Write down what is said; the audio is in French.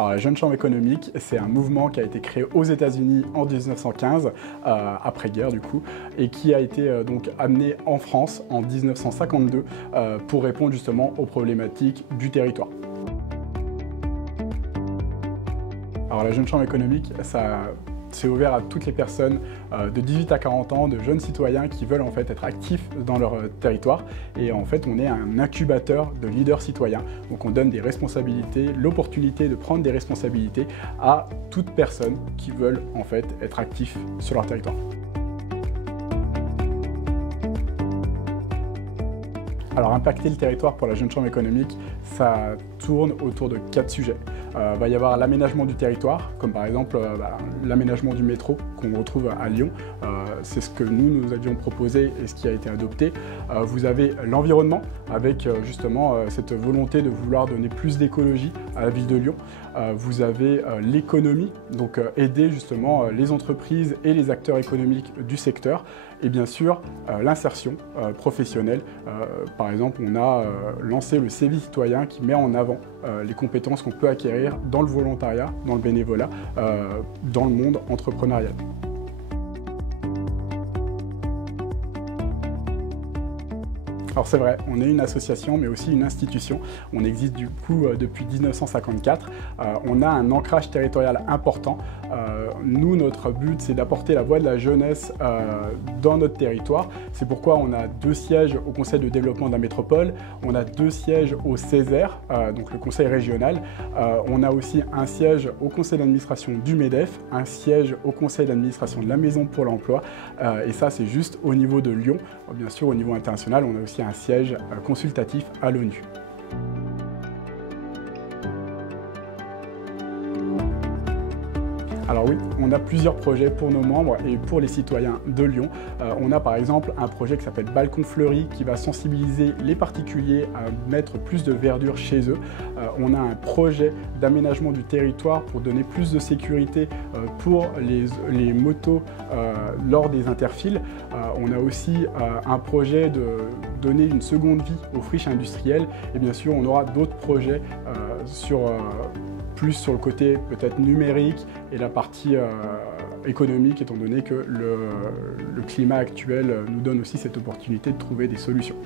Alors, la Jeune Chambre économique, c'est un mouvement qui a été créé aux États-Unis en 1915, après-guerre du coup, et qui a été donc amené en France en 1952 pour répondre justement aux problématiques du territoire. Alors, la Jeune Chambre économique, c'est ouvert à toutes les personnes de 18 à 40 ans, de jeunes citoyens qui veulent en fait être actifs dans leur territoire. Et en fait, on est un incubateur de leaders citoyens. Donc on donne des responsabilités, l'opportunité de prendre des responsabilités à toute personne qui veulent en fait être actifs sur leur territoire. Alors, impacter le territoire pour la Jeune Chambre économique, ça tourne autour de 4 sujets. Il va y avoir l'aménagement du territoire, comme par exemple l'aménagement du métro qu'on retrouve à Lyon. C'est ce que nous avions proposé et ce qui a été adopté. Vous avez l'environnement, avec justement cette volonté de vouloir donner plus d'écologie à la ville de Lyon. Vous avez l'économie, donc aider justement les entreprises et les acteurs économiques du secteur. Et bien sûr, l'insertion professionnelle. Par exemple, on a lancé le CV citoyen qui met en avant les compétences qu'on peut acquérir dans le volontariat, dans le bénévolat, dans le monde entrepreneurial. Alors c'est vrai, on est une association mais aussi une institution. On existe du coup depuis 1954. On a un ancrage territorial important. Nous, notre but, c'est d'apporter la voix de la jeunesse dans notre territoire. C'est pourquoi on a 2 sièges au Conseil de développement de la métropole. On a 2 sièges au Césaire, donc le Conseil régional. On a aussi un siège au Conseil d'administration du MEDEF, un siège au Conseil d'administration de la Maison pour l'emploi. Et ça, c'est juste au niveau de Lyon. Bien sûr, au niveau international, on a aussi un siège consultatif à l'ONU. Alors oui, on a plusieurs projets pour nos membres et pour les citoyens de Lyon. On a par exemple un projet qui s'appelle Balcon Fleuri qui va sensibiliser les particuliers à mettre plus de verdure chez eux. On a un projet d'aménagement du territoire pour donner plus de sécurité pour les motos lors des interfiles. On a aussi un projet de donner une seconde vie aux friches industrielles et bien sûr on aura d'autres projets plus sur le côté peut-être numérique et la partie économique, étant donné que le climat actuel nous donne aussi cette opportunité de trouver des solutions.